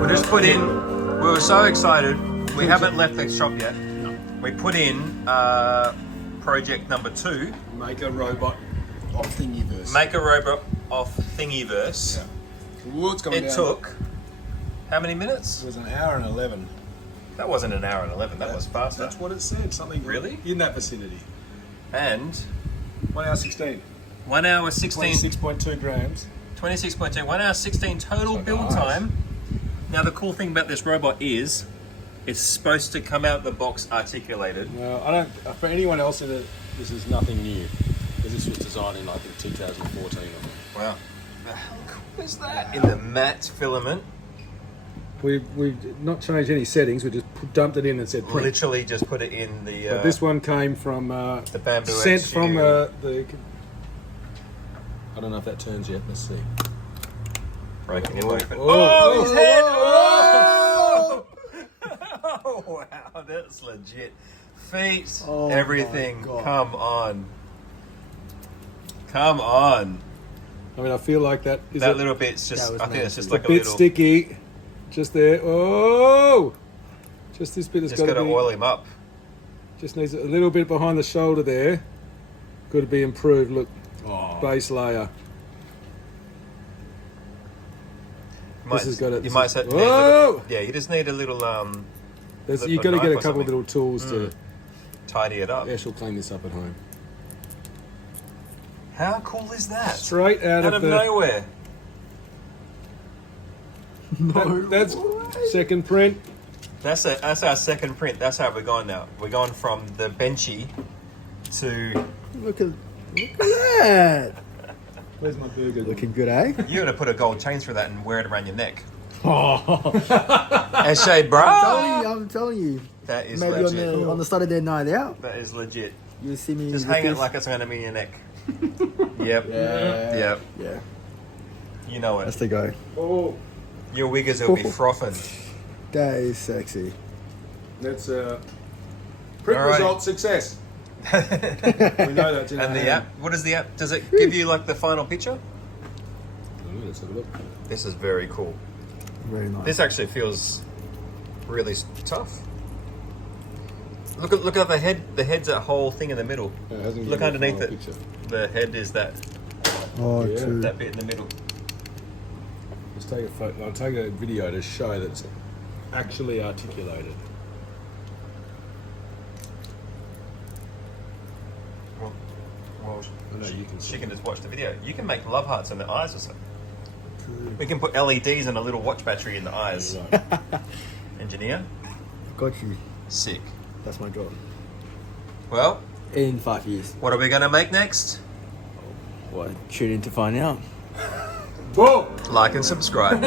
We just put in, we were so excited, we haven't left the shop yet. No. We put in project number 2. Make a robot of Thingiverse. Make a robot of Thingiverse. Yeah. Wood's coming It down. took, how many minutes? It was an hour and 11. That wasn't an hour and 11, that was faster. That's what it said, something Really? in that vicinity. And 1 hour 16. 1 hour 16, 26.2 grams. 26.2, 1 hour 16 total So build nice. time. Now the cool thing about this robot is, it's supposed to come out the box articulated. No, I don't. For anyone else in it, this is nothing new. Because this was designed in, I think, 2014. Wow. How cool is that? In the matte filament. We've not changed any settings. We just dumped it in and said print. Literally just put it in the... But this one came from the bamboo sent edge from studio. the. I don't know if that turns yet. Let's see. Breaking it open. Oh, his oh, head! oh, Oh, wow, that's legit. Feet, Oh, everything. my God. Come on. Come on. I mean, I feel like that is That a, little bit's just, That was I think it's just a like a bit little... sticky. Just there. Oh! Just this bit has Just got got to to be. oil him up. Just needs a little bit behind the shoulder there. Got to be improved. Look, base layer. This has got it. You might say... Whoa! Yeah, you just need a little... There's, Flip you've a got to knife get a or couple of something. little tools to. tidy it up. Yeah, she'll clean this up at home. How cool is that? Straight out Out of of the. nowhere. That's second print. That's our second print. That's how we're going now. We're going from the benchy to... Look at that. Where's my burger? Looking good, eh? You're going to put a gold chain through that and wear it around your neck. Oh. And say, bro. I'm telling you. That is Maybe legit. on the Saturday night out, That is legit. you'll see me. Just with hang it this. like it's going to be in your neck. Yep. Yeah. Yep. Yeah. You know That's it. the go. Oh, Your wiggers will be frothing. That is sexy. that's print All right. result success. We know that's in And our the hand. app, what is the app? Does it give you like the final picture? Oh, let's have a look. This is very cool. Very nice. This actually feels really tough. Look at the head. The head's that whole thing in the middle. It hasn't Look given me a underneath it. final picture. The head is that Oh, Yeah. true. that bit in the middle. Let's take a photo. I'll take a video to show that it's actually articulated. Well, No, you can see. she can just watch the video. You can make love hearts in the eyes or something. We can put LEDs and a little watch battery in the eyes. Right. Engineer, Got you. sick. That's my job. Well, In 5 years. what are we gonna make next? What? Tune in to find out. Boom! Like and subscribe.